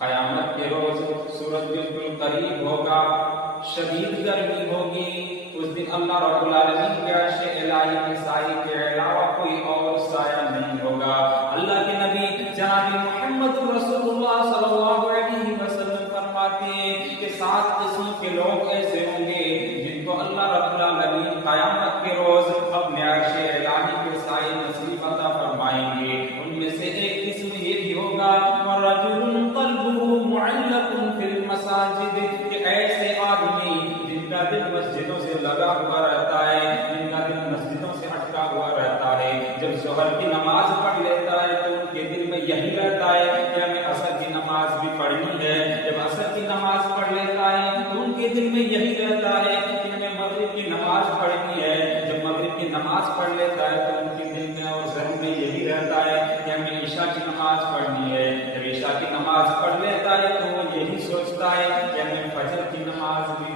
قیامت کے روز سورج بالکل قریب ہوگا، شدید گرمی ہوگی، اس دن اللہ رب العالمین کے عرش الہی کے سائے کے علاوہ کوئی اور سایہ نہیں ہوگا۔ اللہ کے نبی جناب محمد رسول اللہ صلی اللہ علیہ وسلم فرماتے ہیں کہ 7 قسم کے لوگ ایسے ہوں گے جن کو اللہ رب العالمین قیامت کے روز اپنے عرش الہی کے سائے نصیب عطا فرمائیں گے۔ ان میں سے ایک قسم یہ بھی ہوگا رجل قلبه معلق فی المساجد، کہ ایسے آدمی جن کا دل مسجدوں سے لگا ہوا رہتا ہے، جن کا دل مسجدوں سے ہٹا ہوا رہتا ہے، جب ظہر کی نماز پڑھ لیتا ہے تو ان کے دل میں یہی رہتا ہے کہ ہمیں عصر کی نماز بھی پڑھنی ہے، جب عصر کی نماز پڑھ لیتا ہے تو ان کے دل میں یہی رہتا ہے کہ ہمیں مغرب کی نماز پڑھنی ہے، جب مغرب کی نماز پڑھ لیتا ہے تو ان کے دل میں اور ذہن میں یہی رہتا ہے کہ ہمیں عشاء کی نماز پڑھنی ہے، جب عشاء کی نماز پڑھ لیتا ہے تو وہ یہی سوچتا ہے کہ ہمیں فجر کی نماز بھی